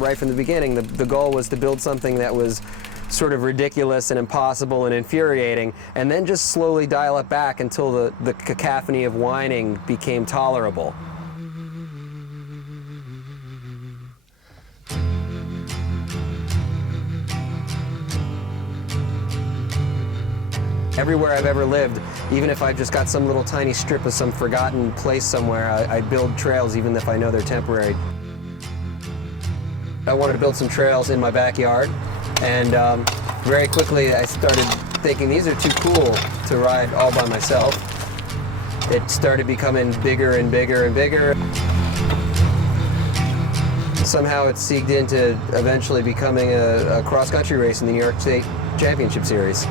Right from the beginning, the goal was to build something that was sort of ridiculous and impossible and infuriating, and then just slowly dial it back until the cacophony of whining became tolerable. Everywhere I've ever lived, even if I've just got some little tiny strip of some forgotten place somewhere, I build trails even if I know they're temporary. I wanted to build some trails in my backyard, and very quickly I started thinking these are too cool to ride all by myself. It started becoming bigger and bigger and bigger. Somehow it seeped into eventually becoming a cross-country race in the New York State Championship Series.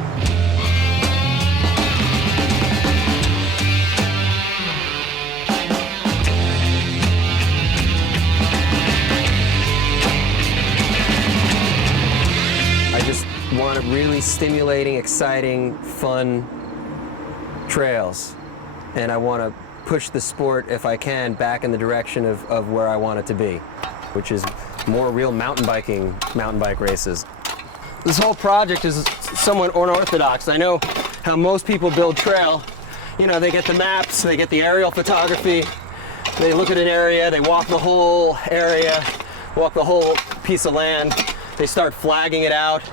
Want really stimulating, exciting, fun trails, and I want to push the sport, if I can, back in the direction of where I want it to be, which is more real mountain bike races. This whole project is somewhat unorthodox. I know how most people build trail. You know, they get the maps, they get the aerial photography, they look at an area, they walk the whole area, walk the whole piece of land, they start flagging it out.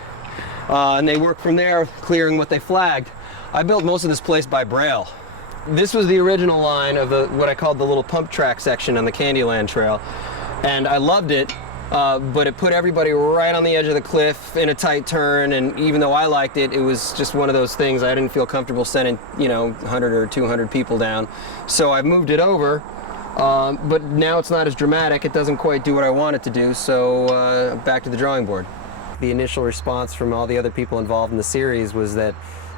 And they work from there, clearing what they flagged. I built most of this place by braille. This was the original line of what I called the little pump track section on the Candyland Trail. And I loved it, but it put everybody right on the edge of the cliff in a tight turn, and even though I liked it, it was just one of those things I didn't feel comfortable sending, 100 or 200 people down. So I moved it over, but now it's not as dramatic. It doesn't quite do what I want it to do, so back to the drawing board. The initial response from all the other people involved in the series was that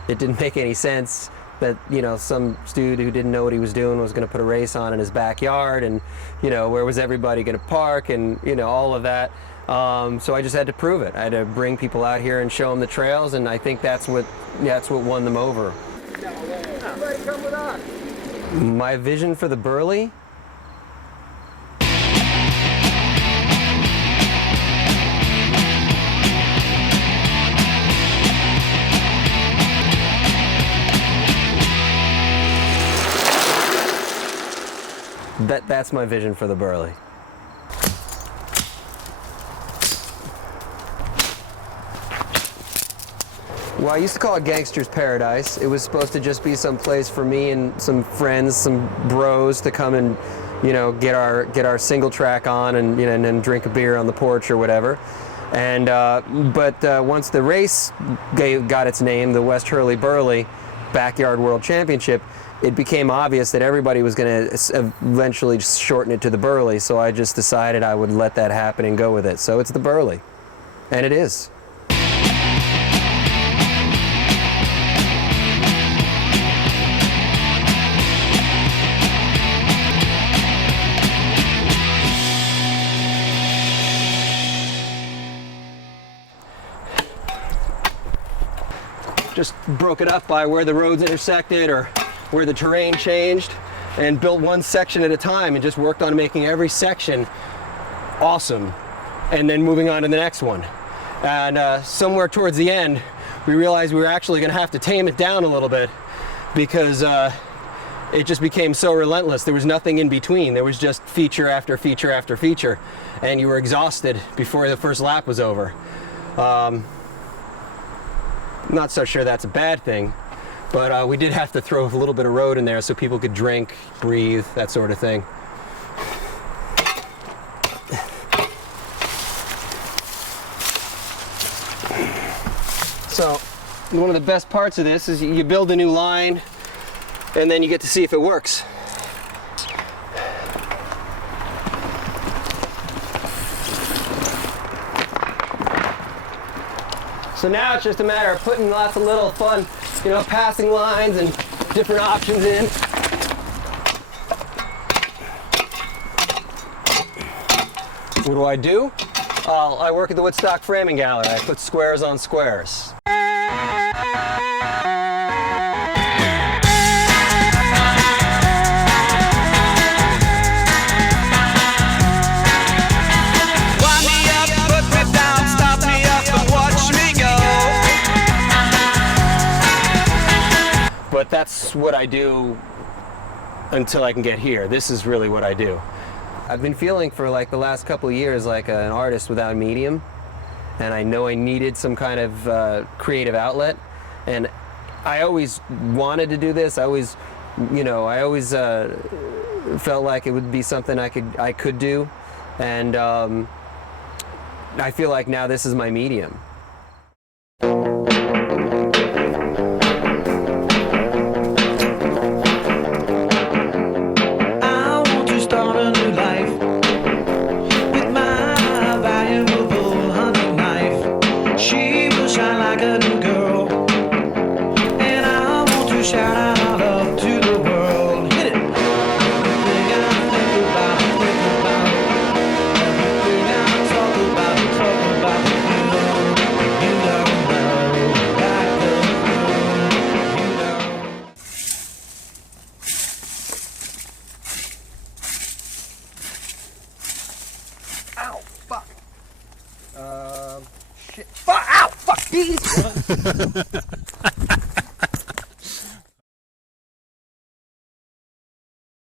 it didn't make any sense that, some dude who didn't know what he was doing was going to put a race on in his backyard, and, where was everybody going to park, and, all of that. So I just had to prove it. I had to bring people out here and show them the trails, and I think that's what won them over. Everybody come with us. My vision for the Burly? That's my vision for the Burly. Well, I used to call it Gangster's Paradise. It was supposed to just be some place for me and some friends, some bros to come and, get our single track on and, and then drink a beer on the porch or whatever. And but once the race got its name, the West Hurley Burly Backyard World Championship, it became obvious that everybody was going to eventually just shorten it to the Burly, so I just decided I would let that happen and go with it. So it's the Burly, and it is. Just broke it up by where the roads intersected or where the terrain changed, and built one section at a time and just worked on making every section awesome and then moving on to the next one. And somewhere towards the end we realized we were actually going to have to tame it down a little bit because it just became so relentless. There was nothing in between. There was just feature after feature after feature, and you were exhausted before the first lap was over. I'm not so sure that's a bad thing, but we did have to throw a little bit of road in there so people could drink, breathe, that sort of thing. So one of the best parts of this is you build a new line and then you get to see if it works. So now it's just a matter of putting lots of little fun, passing lines and different options in. What do? I work at the Woodstock Framing Gallery. I put squares on squares. Wind me up but that's what I do until I can get here. This is really what I do. I've been feeling for like the last couple of years like an artist without a medium, and I know I needed some kind of creative outlet, and I always wanted to do this. I always felt like it would be something I could do, and I feel like now this is my medium. Ow, fuck. Shit. Fuck, ow, fuck, these.